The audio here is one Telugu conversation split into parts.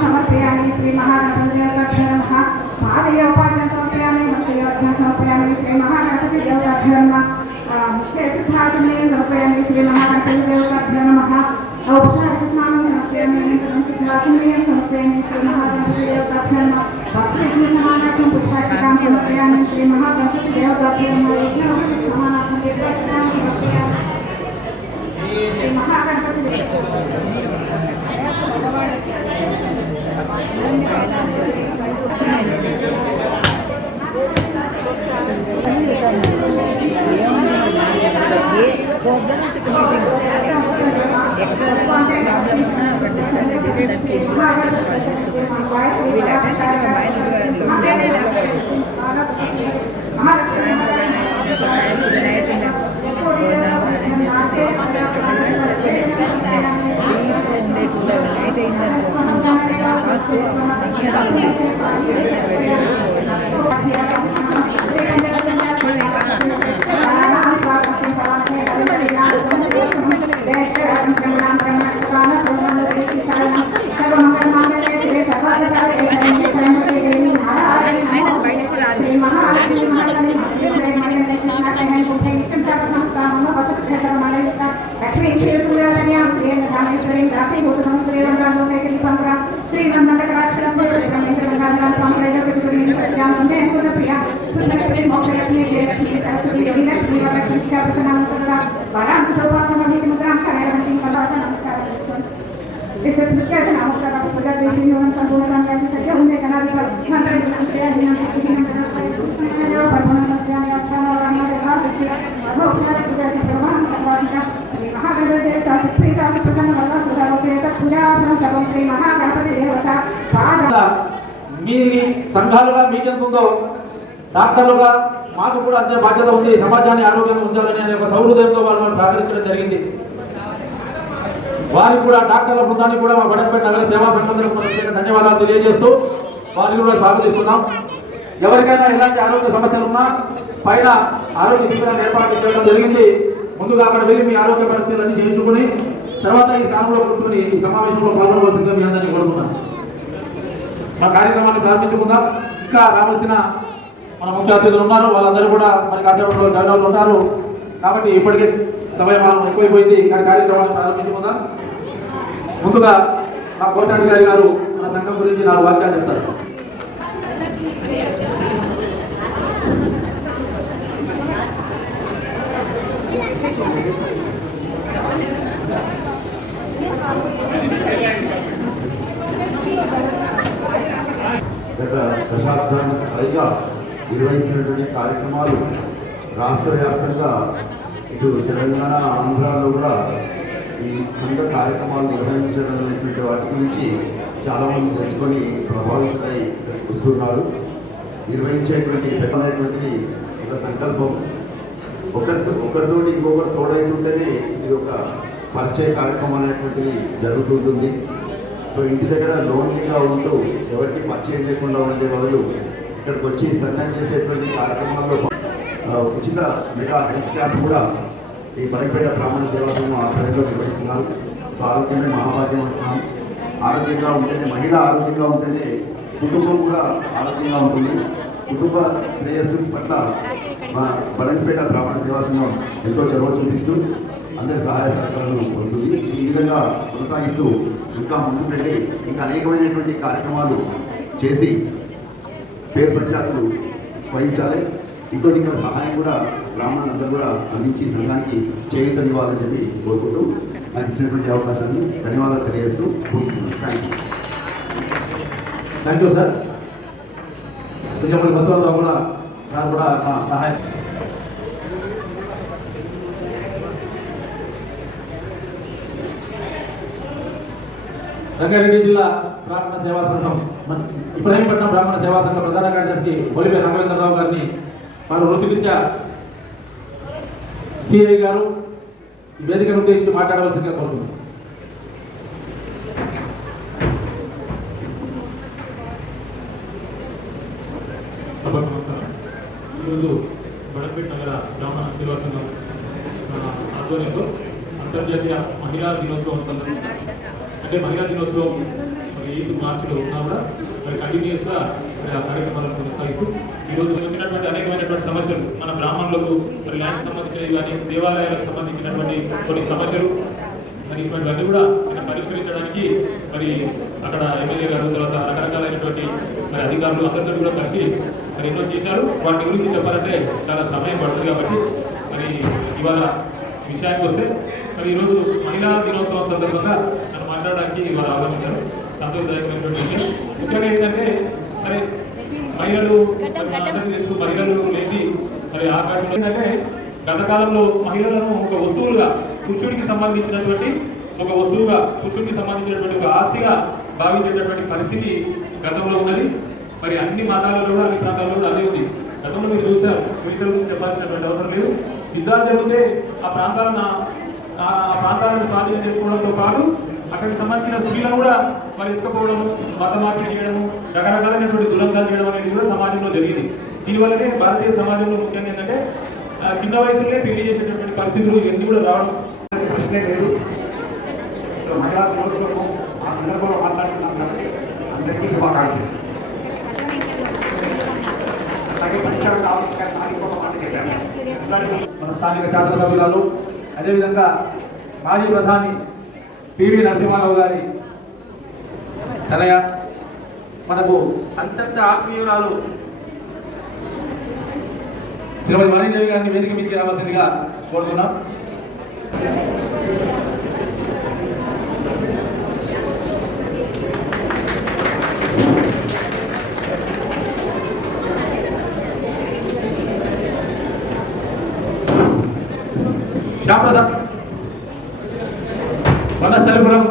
समर्पयामि श्री महागणपति नमः महादेवोपासनं समर्पयामि भक्तियोद्धा समर्पयामि श्री महागणपति देवताभ्यो नमः मुख्य सिद्धासने समर्पयामि श्री महागणपति देवताभ्यो नमः औपचारिकस्नानं समर्पयामि सिद्धासने समर्पयामि श्री महागणपति देवताभ्यो नमः भक्तिसमानार्थं पुष्पाक्षतां समर्पयामि श्री महागणपति देवताभ्यो नमः यज्ञोपवीतसमानार्थं पुष्पाक्षतां समर्पयामि श्री महागणपति మీ సంఘాలుగా మీకెంతుందో డాక్టర్లుగా మాకు కూడా అంతే బాధ్యత ఉంది. సమాజాన్ని ఆరోగ్యంగా ఉంచాలని అనే ఒక సౌహృదయంతో వాళ్ళు సహకరించడం జరిగింది. వారికి కూడా డాక్టర్ల బృందానికి కూడా మా బడంపేట నగర సేవా సంఘాలకు ధన్యవాదాలు తెలియజేస్తూ వారిని కూడా స్వాగతిస్తున్నాం. ఎవరికైనా ఎలాంటి ఆరోగ్య సమస్యలు ఉన్నా పైన ఆరోగ్య శిబిరాన్ని ఏర్పాటు చేయడం జరిగింది. ముందుగా అక్కడ వెళ్ళి మీ ఆరోగ్య పరిస్థితులన్నీ చేయించుకుని తర్వాత ఈ స్థానంలో కూర్చుని ఈ సమావేశంలో పాల్గొనవలసిందిగా మీ అందరినీ కోరుతున్నాను. మా కార్యక్రమాన్ని ప్రారంభించుకుందాం. ఇంకా రావాల్సిన మన ముఖ్య అతిథులు ఉన్నారు, వాళ్ళందరూ కూడా మరి కాసేపట్లో జగన్ ఉంటారు కాబట్టి ఇప్పటికే సమయం ఎక్కువైపోయింది. కానీ కార్యక్రమాన్ని ప్రారంభించుకుందాం. ముందుగా మా కోశాధికారి గారు మన సంఘం గురించి 4 వాక్యాలు చెప్తారు. గత దశాబ్దానికి పైగా నిర్వహిస్తున్నటువంటి కార్యక్రమాలు రాష్ట్ర వ్యాప్తంగా ఇటు తెలంగాణ ఆంధ్రాలో కూడా ఈ సంఘ కార్యక్రమాలు నిర్వహించడం అనేటువంటి వాటి గురించి చాలామంది తెలుసుకొని ప్రభావితులై వస్తున్నారు. నిర్వహించేటువంటి పెట్టనేటువంటిది ఒక సంకల్పం. ఒకరితో ఇంకొకరు తోడైతుంటేనే ఇది ఒక పరిచయ కార్యక్రమం అనేటువంటిది జరుగుతుంటుంది. సో ఇంటి దగ్గర లోన్లీగా ఉంటూ ఎవరికి పరిచయం లేకుండా ఉండే బదులు ఇక్కడికి వచ్చి సంఘం చేసేటువంటి కార్యక్రమాల్లో ఉచిత మెగా హెల్త్ క్యాంప్ కూడా ఈ బడంపేట బ్రాహ్మణ సేవా సంఘం ఆధ్వర్యంలో నిర్వహిస్తున్నారు. సో ఆరోగ్యమే మహాభాగ్యం అంటున్నాం. ఆరోగ్యంగా ఉంటేనే మహిళ ఆరోగ్యంగా ఉంటేనే కుటుంబం కూడా ఆరోగ్యంగా ఉంటుంది. కుటుంబ శ్రేయస్సు పట్ల మా బడంపేట బ్రాహ్మణ సేవా సంఘం ఎంతో చొరవ చూపిస్తూ అందరి సహాయ సహకారాలను పొందుతుంది. ఈ విధంగా కొనసాగిస్తూ ఇంకా ముందుకు వెళ్ళి ఇంకా అనేకమైనటువంటి కార్యక్రమాలు చేసి పేరు ప్రఖ్యాతులు వహించాలి. ఇంకోటి ఇక్కడ సహాయం కూడా బ్రాహ్మణులందరూ కూడా అందించి సంఘానికి చేయూతనివ్వాలని చెప్పి కోరుకుంటూ నాకు ఇచ్చినటువంటి అవకాశాన్ని ధన్యవాదాలు తెలియజేస్తూ ముగిస్తున్నాను. Thank you sir. బసవరావు కూడా సహాయం. రంగారెడ్డి జిల్లా బ్రాహ్మణ సేవా సంఘం ఇబ్రహీంపట్నం బ్రాహ్మణ సేవా సంఘం ప్రధాన కార్యదర్శి బొలిపే రాఘవేంద్రరావు గారిని వారు వృత్తిరీత్యా సిఐ గారు ఈ వేదికను ఉద్దేశించి మాట్లాడవలసిందిగా కోరుతున్నాం. సభకు నమస్కారం. ఈరోజు బడంపేట నగర బ్రాహ్మణ సేవా సంఘం ఆధ్వర్యంలో అంతర్జాతీయ మహిళా దినోత్సవం సందర్భంగా అంటే మహిళా దినోత్సవం మరి 8 మార్చిలో ఉన్నా కూడా మరి కంటిన్యూస్గా మరి ఆ కార్యక్రమాలను కొనసాగిస్తూ ఈరోజు వచ్చినటువంటి అనేకమైనటువంటి సమస్యలు మన బ్రాహ్మణులకు మరి ల్యాండ్ సంబంధించినవి కానీ దేవాలయాలకు సంబంధించినటువంటి కొన్ని సమస్యలు మరి ఇటువంటివన్నీ కూడా మనం పరిష్కరించడానికి మరి అక్కడ ఎమ్మెల్యే గారు తర్వాత రకరకాలైనటువంటి మరి అధికారులు అందరితో కూడా కలిసి మరి ఎన్నో చేశారు. వాటి గురించి చెప్పాలంటే చాలా సమయం పడుతుంది కాబట్టి మరి ఇవాళ విషయానికి వస్తే మరి ఈరోజు మహిళా దినోత్సవం సందర్భంగా నన్ను మాట్లాడడానికి ఇవాళ ఆలోచించారు. సంతోషదాయకమైనటువంటి విషయం. ముఖ్యంగా ఏంటంటే సరే మహిళలు అందరికీ తెలుసు మహిళలు లేని మరి ఆకాశంలో ఏంటంటే గత కాలంలో మహిళలను ఒక వస్తువులుగా పురుషుడికి సంబంధించినటువంటి ఒక వస్తువుగా పురుషుడికి సంబంధించినటువంటి ఒక ఆస్తిగా భావించేటటువంటి పరిస్థితి గతంలో ఉన్నది. మరి అన్ని మతాలలో కూడా అన్ని ప్రాంతాల్లో కూడా అదే ఉంది. గతంలో మీరు చూశారు, స్త్రీల గురించి చెప్పాల్సినటువంటి అవసరం లేదు. యుద్ధాలు జరిగితే ఆ ప్రాంతాలను స్వాధీనం చేసుకోవడంతో పాటు అక్కడికి సంబంధించిన స్త్రీలను కూడా మరి ఎత్తుకపోవడము, మత మార్పిడి చేయడము, రకరకాలైనటువంటి దురంతాలు చేయడం అనేది కూడా సమాజంలో జరిగింది. దీనివల్లనే భారతీయ సమాజంలో ముఖ్యంగా ఏంటంటే చిన్న వయసులోనే పెళ్లి చేసేటటువంటి పరిస్థితులు ఇవన్నీ కూడా రావడం ప్రశ్నే లేదు. మహిళా దినోత్సవం ఆ సందర్భంలో మాట్లాడుతున్నాం కాబట్టి అందరికీ శుభాకాంక్షలు. అలాగే పరీక్షలు కావాల్సిన ఇంకొక మాట చెప్పారు. మన స్థానిక శాసనసభ్యురాలు అదేవిధంగా మాజీ ప్రధాని పివి నరసింహారావు గారి తనయ మనకు అత్యంత ఆత్మీయురాలు శ్రీమతి వాణిదేవి గారిని వేదిక మీదకి రావాల్సిందిగా కోరుతున్నాం. శ్యామప్రసాద్ వనస్థలిపురం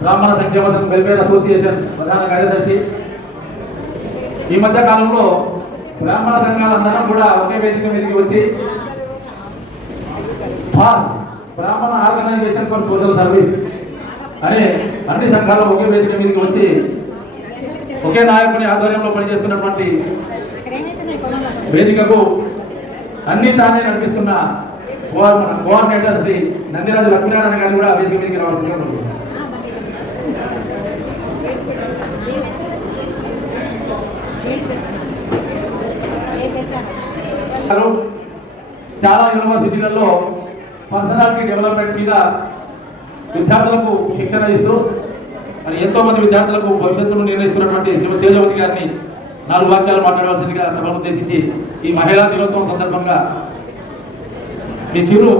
బ్రాహ్మణ సంక్షేమ సంఘం వెల్ఫేర్ అసోసియేషన్ ప్రధాన కార్యదర్శి. ఈ మధ్య కాలంలో బ్రాహ్మణ సంఘాలందరం కూడా ఒకే వేదిక మీదకి వచ్చి బ్రాహ్మణ ఆర్గనైజేషన్ ఫర్ సోషల్ సర్వీస్ అనే అన్ని సంఘాలు ఒకే వేదిక మీదకి వచ్చి ఒకే నాయకుని ఆధ్వర్యంలో పనిచేస్తున్నటువంటి వేదికకు అన్ని తానే నడిపిస్తున్న కోఆర్డినేటర్ శ్రీ నందిరాజు లక్ష్మీనారాయణ గారు కూడా వేదిక మీదకి రావాల్సిందిగా కోరుతున్నాను. చాలా యూనివర్సిటీలలో పర్సనాలిటీ డెవలప్మెంట్ మీద విద్యార్థులకు శిక్షణ ఇస్తూ మరి ఎంతో మంది విద్యార్థులకు భవిష్యత్తును నిర్ణయిస్తున్నటువంటి శ్రీమతి తేజవతి గారిని 4 వాక్యాలు మాట్లాడవలసిందిగా సభను ఉద్దేశించి ఈ మహిళా దినోత్సవం సందర్భంగా మీ చిరు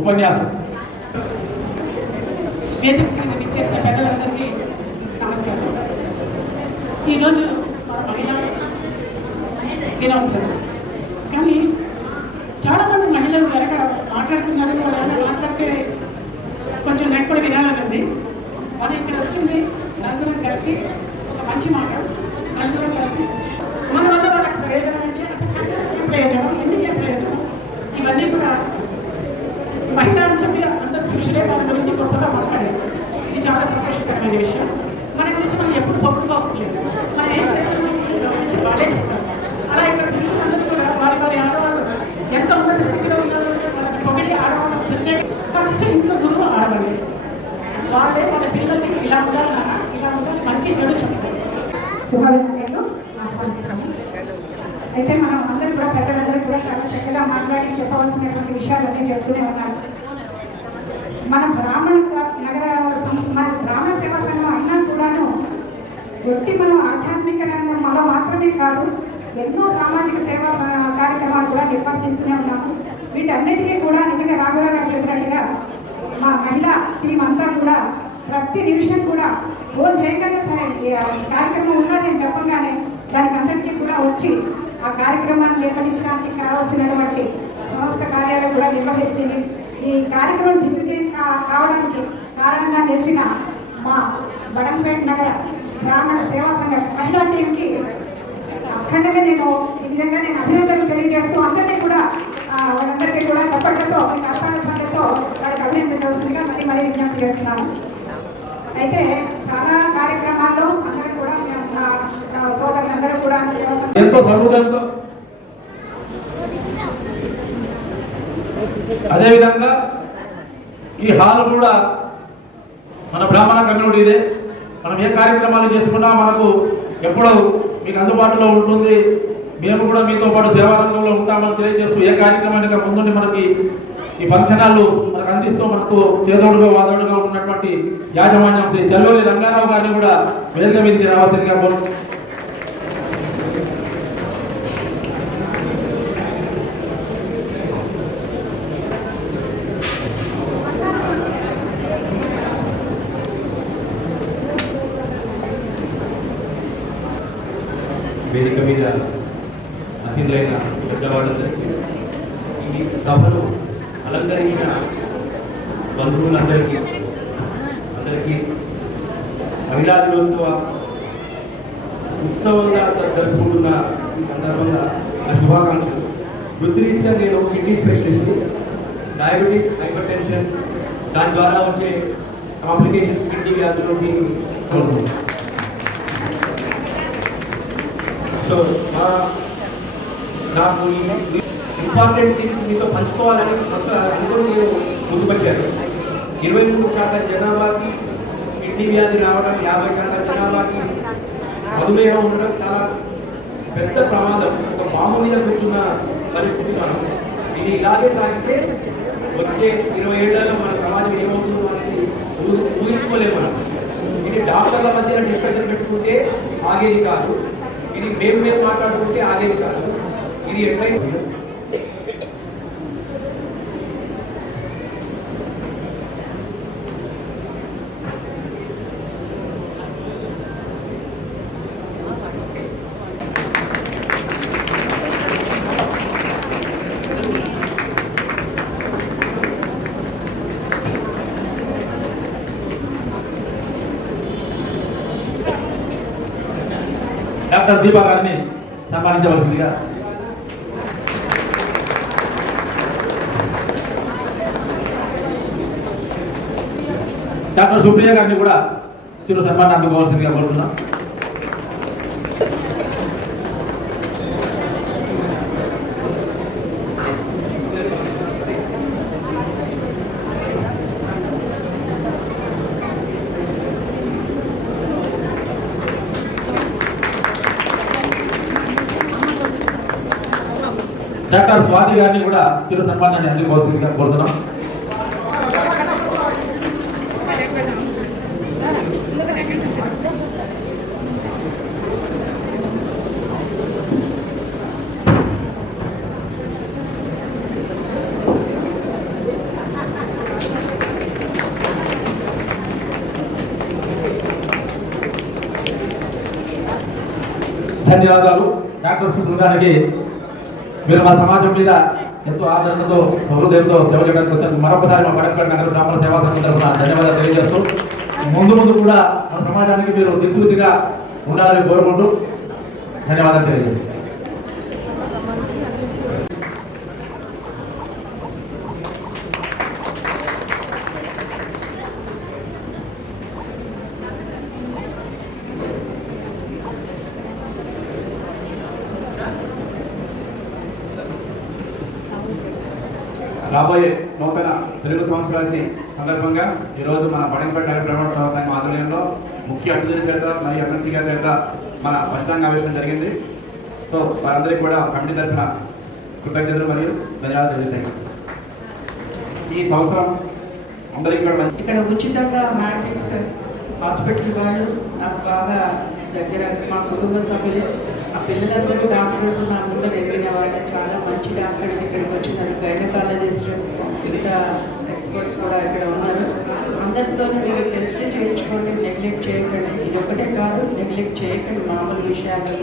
ఉపన్యాసం. వేదిక మీద విచ్చేసిన పెద్దలందరికీ నమస్కారం. ఈరోజు మన మహిళా దినోత్సవం కానీ చాలామంది మహిళలు వెనక మాట్లాడుతున్నారు. వాళ్ళు మాట్లాడితే కొంచెం నాకు కూడా వినాలని ఉంది. అది ఇక్కడ వచ్చింది నలుగురం కలిసి ఒక మంచి మాట, నలుగురం కలిసి మన వల్ల వాళ్ళకి ప్రయోజనం ఏంటి, అసలు సంఘానికి ప్రయోజనం, ఎందుకే ప్రయోజనం, ఇవన్నీ కూడా మహిళ అని చెప్పి అందరు పురుషులే వాళ్ళ గురించి గొప్పగా మాట్లాడారు. ఇది చాలా సంతోషకరమైన విషయం. మన గురించి మనం ఎప్పుడు గొప్పగా ఉండలేదు. మనం ఏం చేస్తున్నాం గురించి వాళ్ళే చెప్తారు. అలా ఇక్కడ పురుషులందరూ కూడా వారి వారి ఆడవాళ్ళు ఎంత ఉన్నత స్థితిలో ఉన్నారో వాళ్ళకి పొగిడి ఆడవాళ్ళు ప్రత్యేక ఫస్ట్ ఇంట్లో గురువు ఆడవాళ్ళే. వాళ్ళే వాళ్ళ పిల్లలకి ఇలా ఉండాలి నాన్న, ఇలా ఉండాలి, మంచి చెడు చెప్తారు. శుభాభినందనలు ఆహ్వానిస్తాము. అయితే మనం అందరూ కూడా పెద్దలందరూ కూడా చాలా చక్కగా మాట్లాడి చెప్పవలసినటువంటి విషయాలన్నీ చెప్తూనే ఉన్నారు. మన బ్రాహ్మణ నగర సంస్థ బ్రాహ్మణ సేవా సంఘం అన్నా కూడాను ఒట్టి మనం ఆధ్యాత్మిక రంగంలో మాత్రమే కాదు, ఎన్నో సామాజిక సేవా కార్యక్రమాలు కూడా నిర్వర్తిస్తూనే ఉన్నాము. వీటన్నిటికీ కూడా నిజంగా రాఘవరావు గారు చెప్పినట్టుగా మా మహిళా టీం అంతా కూడా ప్రతి నిమిషం కూడా ఫోన్ చేయగానే సరే కార్యక్రమం ఉన్నది అని చెప్పగానే దానికి అందరికీ కూడా వచ్చి ఆ కార్యక్రమాన్ని నిర్వహించడానికి కావాల్సినటువంటి సంస్థ కార్యాలయం కూడా నిర్వహించింది. ఈ కార్యక్రమం దిగ్విజయం కావడానికి కారణంగా నిలిచిన మా బడంపేట నగర బ్రాహ్మణ సేవా సంఘ మహిళా టీంకి అఖండంగా నేను అభినందనలు తెలియజేస్తూ అందరినీ కూడా వాళ్ళందరికీ కూడా చప్పట్లతో కర్తవ్యంతో వాళ్ళకి అభినందించవలసిందిగా మరీ విజ్ఞప్తి చేస్తున్నాము. అయితే చాలా కార్యక్రమాల్లో అందరూ కూడా సోదరులందరూ కూడా ఎంతో సౌకర్యంతో అదేవిధంగా ఈ హాల్ కూడా మన బ్రాహ్మణ కమ్యూనిటీ ఇదే. మనం ఏ కార్యక్రమాలు చేసుకున్నా మనకు ఎప్పుడూ మీకు అందుబాటులో ఉంటుంది. మేము కూడా మీతో పాటు సేవారంగంలో ఉంటామని తెలియజేస్తూ ఏ కార్యక్రమానికి ముందుండి మనకి ఈ ఫంక్షన్ హాల్ మనకు అందిస్తూ మనకు చేదోడుగా వాదోడుగా ఉన్నటువంటి యాజమాన్యం శ్రీ చెల్లూరి రంగారావు గారిని కూడా వేదిక మీదకి రావాల్సిందిగా కోరుతున్నాం. వేదిక మీద అసీనులైన పెద్దవాళ్ళందరికీ, ఈ సభను అలంకరించిన బంధువులందరికీ మహిళా దినోత్సవ ఉత్సవంగా జరుపుకుంటున్న ఈ సందర్భంగా నా శుభాకాంక్షలు. వృత్తిరీత్యా నేను kidney specialist. Diabetes, hyper tension, దాని ద్వారా వచ్చే కాంప్లికేషన్స్, కిడ్నీ వ్యాధులకి సో నాకు ఇంపార్టెంట్ థింగ్స్ మీతో పంచుకోవాలని కొత్త అనుకుని నేను ముందుకొచ్చాను. 23% జనాభాకి కిడ్నీ వ్యాధి రావడం, 50% జనాభాకి మధుమేహం ఉండడం చాలా పెద్ద ప్రమాదం. ఒక పాము మీద కూర్చున్న పరిస్థితి మనం. ఇది ఇలాగే సాగితే వచ్చే 20 ఏళ్లలో మన సమాజం ఏమవుతుందో అనేది ఊహించుకోలేము మనం. ఇది డాక్టర్ల మధ్య డిస్కషన్ పెట్టుకుంటే ఆగేది కాదు. ఇది మేము మాట్లాడుకుంటే ఆగేది కాదు. ఇది ఎట్లయితే డాక్టర్ దీపా గారిని సన్మానించవలసిందిగా. డాక్టర్ సుప్రియ గారిని కూడా చిరు సన్మానం అందుకోవాల్సిందిగా కోరుతున్నాం. డాక్టర్ స్వాతి గారిని కూడా చిరు సన్మానాన్ని అందుకోవాల్సిందిగా కోరుతున్నాం. ధన్యవాదాలు. డాక్టర్ బృందానికి మీరు మా సమాజం మీద ఎంతో ఆదరణతో హృదయంతో సేవ చేయడానికి వచ్చారు. మరొకసారి మా వడపల్లి నగర బ్రాహ్మణ సేవా సంఘం తరఫున ధన్యవాదాలు తెలియజేస్తూ ముందు కూడా మన సమాజానికి మీరు దిక్సూచిగా ఉండాలని కోరుకుంటూ ధన్యవాదాలు తెలియజేస్తాం. రాబోయే నూతన తెలుగు సంవత్సరాల సందర్భంగా ఈరోజు మన బడంపేట నగర బ్రాహ్మణ సేవా సంఘం ఆధ్వర్యంలో ముఖ్య అతిథుల చేత మరియు ఎమ్మెల్సీ గారి చేత మన పంచాంగావేశం జరిగింది. సో వారందరికీ కూడా కమిటీ తరఫున కృతజ్ఞతలు మరియు ధన్యవాదాలు తెలియజేస్తాయి. ఈ సంవత్సరం అందరికీ కూడా ఇక్కడ ఉచితంగా మ్యాట్రిక్స్ హాస్పిటల్ వాళ్ళు నాకు బాగా దగ్గర, మా కుటుంబ సభ్యులు, ఆ పిల్లలందరూ డాక్టర్స్ నా ముందు ఎదిగిన వాళ్ళు, చాలా మంచి డాక్టర్స్ ఇక్కడికి వచ్చినారు. గైనకాలజిస్ట్, ఇంకా ఎక్స్పర్ట్స్ కూడా ఇక్కడ ఉన్నారు. అందరితో మీరు టెస్ట్ చేయించుకోండి, నెగ్లెక్ట్ చేయకండి. ఇది ఒకటే కాదు, నెగ్లెక్ట్ చేయకండి మామూలు విషయాలు.